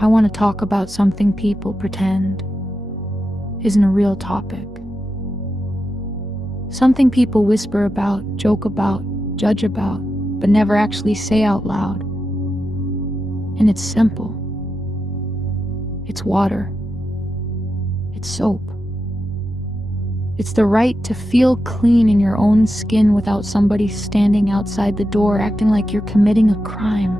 I want to talk about something people pretend isn't a real topic. Something people whisper about, joke about, judge about, but never actually say out loud. And it's simple. It's water. It's soap. It's the right to feel clean in your own skin without somebody standing outside the door acting like you're committing a crime.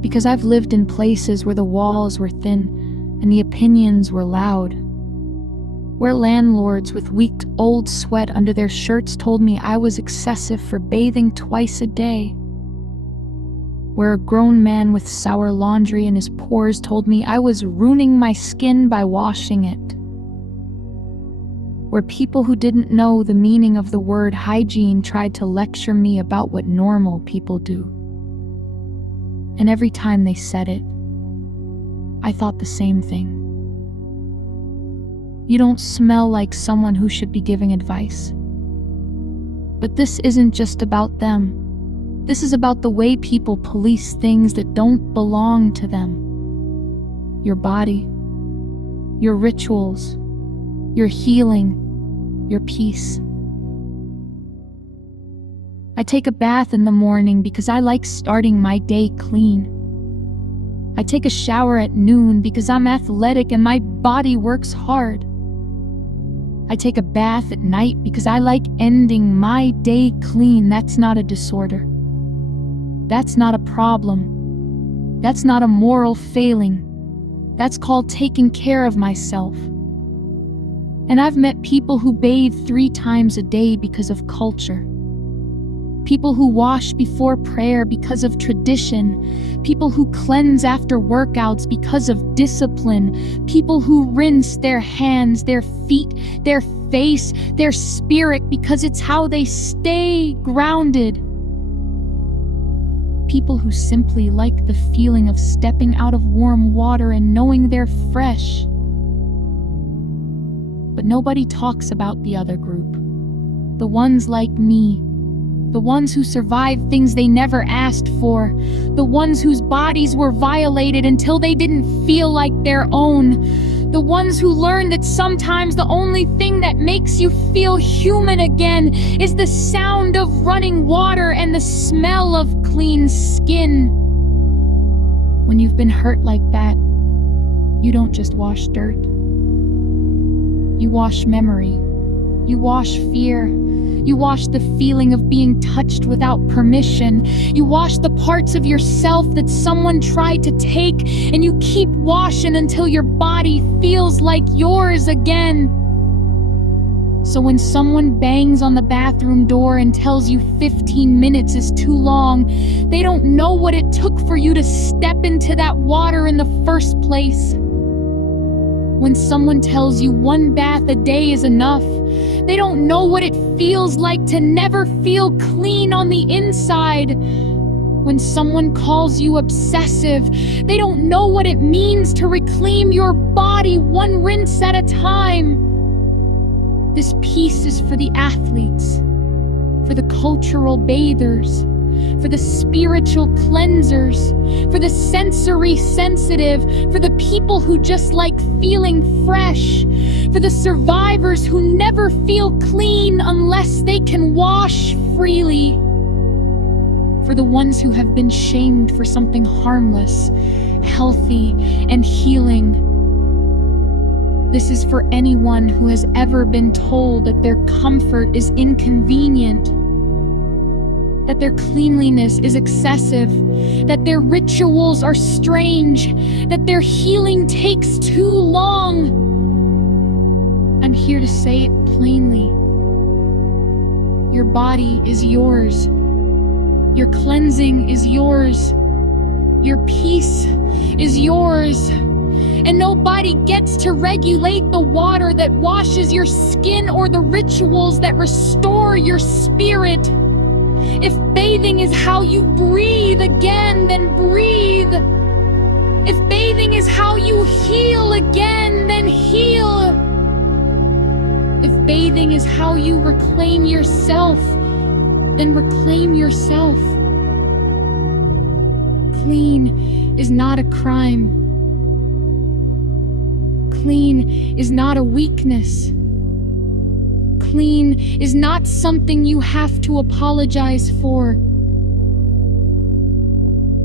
Because I've lived in places where the walls were thin and the opinions were loud. Where landlords with weak old sweat under their shirts told me I was excessive for bathing twice a day. Where a grown man with sour laundry in his pores told me I was ruining my skin by washing it. Where people who didn't know the meaning of the word hygiene tried to lecture me about what normal people do. And every time they said it, I thought the same thing. You don't smell like someone who should be giving advice. But this isn't just about them. This is about the way people police things that don't belong to them. Your body, your rituals, your healing, your peace. I take a bath in the morning because I like starting my day clean. I take a shower at noon because I'm athletic and my body works hard. I take a bath at night because I like ending my day clean. That's not a disorder. That's not a problem. That's not a moral failing. That's called taking care of myself. And I've met people who bathe 3 times a day because of culture. People who wash before prayer because of tradition. People who cleanse after workouts because of discipline. People who rinse their hands, their feet, their face, their spirit because it's how they stay grounded. People who simply like the feeling of stepping out of warm water and knowing they're fresh. But nobody talks about the other group. The ones like me. The ones who survived things they never asked for. The ones whose bodies were violated until they didn't feel like their own. The ones who learned that sometimes the only thing that makes you feel human again is the sound of running water and the smell of clean skin. When you've been hurt like that, you don't just wash dirt. You wash memory. You wash fear. You wash the feeling of being touched without permission. You wash the parts of yourself that someone tried to take, and you keep washing until your body feels like yours again. So when someone bangs on the bathroom door and tells you 15 minutes is too long, they don't know what it took for you to step into that water in the first place. When someone tells you 1 bath a day is enough, they don't know what it feels like to never feel clean on the inside. When someone calls you obsessive, they don't know what it means to reclaim your body 1 rinse at a time. This piece is for the athletes, for the cultural bathers, for the spiritual cleansers, for the sensory sensitive, for the people who just like feeling fresh, for the survivors who never feel clean unless they can wash freely, for the ones who have been shamed for something harmless, healthy, and healing. This is for anyone who has ever been told that their comfort is inconvenient, that their cleanliness is excessive, that their rituals are strange, that their healing takes too long. I'm here to say it plainly. Your body is yours. Your cleansing is yours. Your peace is yours. And nobody gets to regulate the water that washes your skin or the rituals that restore your spirit. If bathing is how you breathe again, then breathe. If bathing is how you heal again, then heal. If bathing is how you reclaim yourself, then reclaim yourself. Clean is not a crime. Clean is not a weakness. Clean is not something you have to apologize for.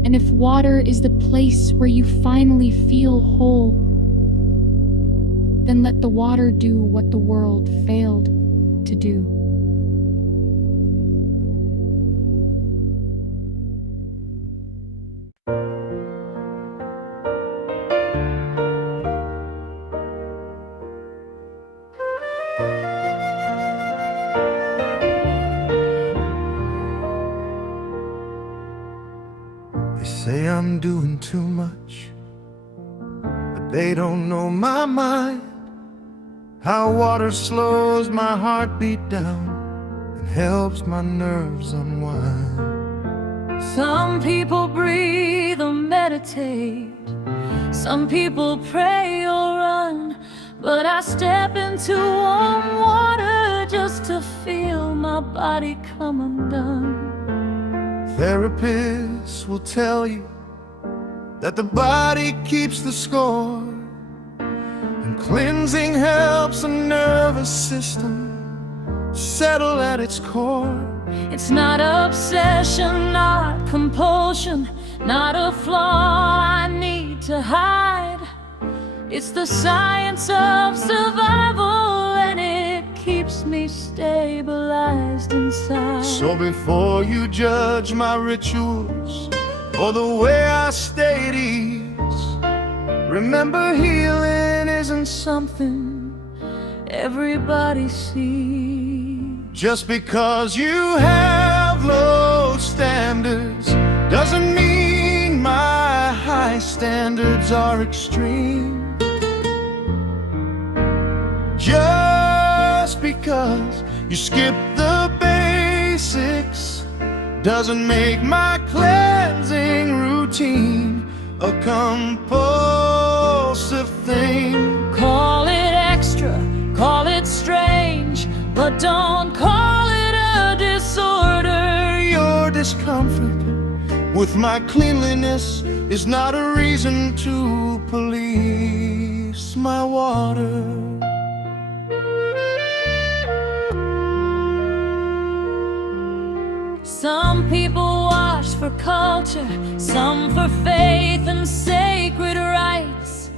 And if water is the place where you finally feel whole, then let the water do what the world failed to do. They say I'm doing too much, but they don't know my mind. How water slows my heartbeat down and helps my nerves unwind. Some people breathe or meditate, some people pray or run, but I step into warm water just to feel my body come undone. Therapists will tell you that the body keeps the score, and cleansing helps the nervous system settle at its core. It's not obsession, not compulsion, not a flaw I need to hide. It's the science of survival, and it keeps me stabilized inside. So before you judge my rituals or the way I stay at ease, remember healing isn't something everybody sees. Just because you have low standards doesn't mean my high standards are extreme. Just because you skip the basics doesn't make my cleansing routine a compulsive thing. Call it extra, call it strange, but don't call it a disorder. Your discomfort with my cleanliness is not a reason to police my water. Some people wash for culture, some for faith and sacred rites.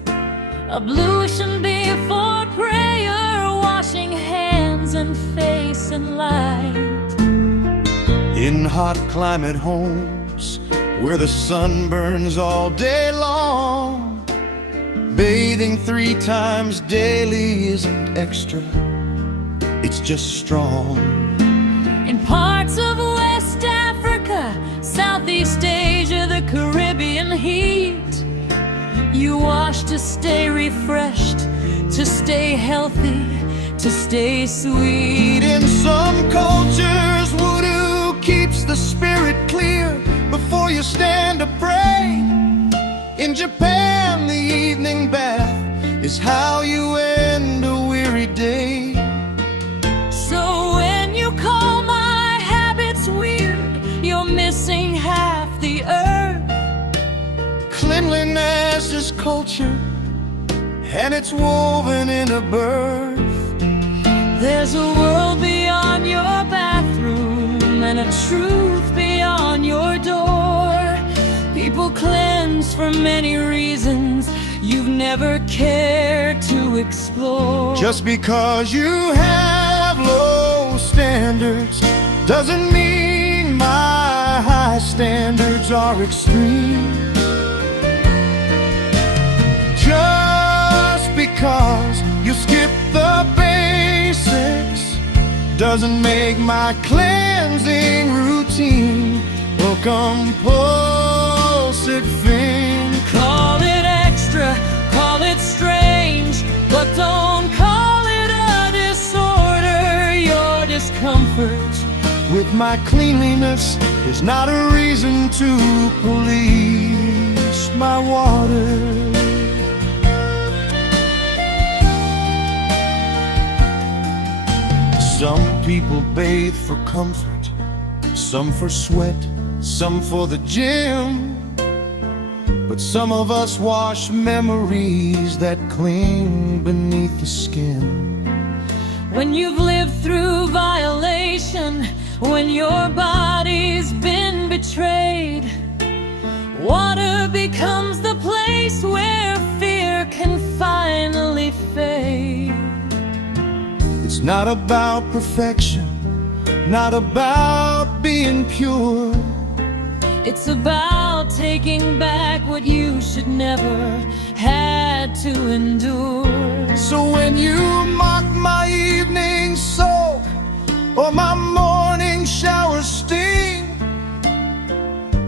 Ablution before prayer, washing hands and face in light. In hot climate homes where the sun burns all day long, bathing 3 times daily isn't extra, it's just strong. In parts of West Africa, Southeast Asia, the Caribbean heat, you wash to stay refreshed, to stay healthy, to stay sweet. In some cultures, voodoo keeps the spirit clear before you stand to pray. In Japan, the evening bath is how you end a weary day. So when you call my habits weird, you're missing half the earth. Cleanliness is culture, and it's woven into birth. There's a world beyond your bathroom and a truth beyond your door. People cleanse for many reasons you've never cared to explore. Just because you have low standards doesn't mean my high standards are extreme. Just because you skip the basics doesn't make my cleansing routine a compulsive thing. Call it extra, call it strange, but don't call it a disorder. Your discomfort with my cleanliness is not a reason to police my water. Some people bathe for comfort, some for sweat, some for the gym. but some of us wash memories that cling beneath the skin. When you've lived through violation, when your body's been betrayed, water becomes the place where fear can finally fade. It's not about perfection, not about being pure. It's about taking back what you should never had to endure. So when you mock my evening soak or my morning shower sting,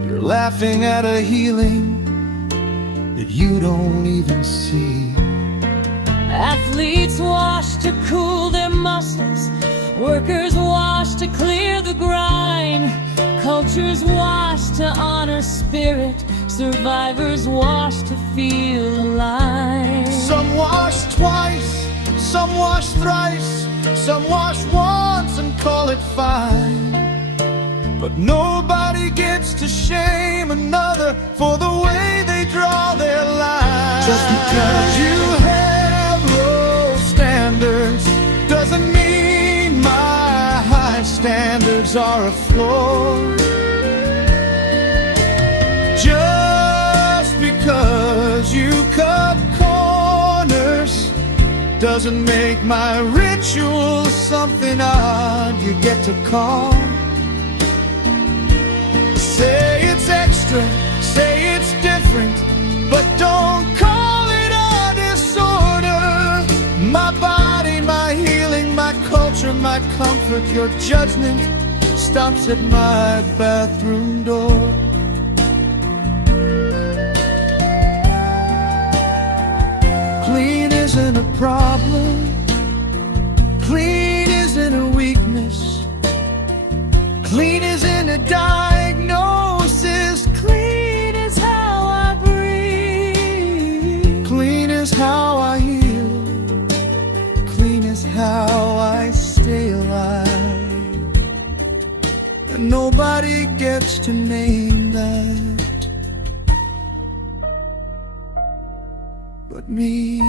you're laughing at a healing that you don't even see. Athletes wash to cool their muscles, workers wash to clear the grind, cultures wash to honor spirit, survivors wash to feel alive. Some wash twice, some wash thrice, some wash once and call it fine. But nobody gets to shame another for the way they draw their line. Just because you have low standards doesn't mean my high standards are a flaw. Just because you cut corners doesn't make my ritual something odd you get to call. Say it's extra, say it's different, but don't call it a disorder. My body, my healing, my culture, my comfort, your judgment stops at my bathroom door. Clean isn't a problem, clean isn't a weakness, clean isn't a diagnosis, clean is how I breathe, clean is how I heal, clean is how I stay alive. And nobody gets to name that but me.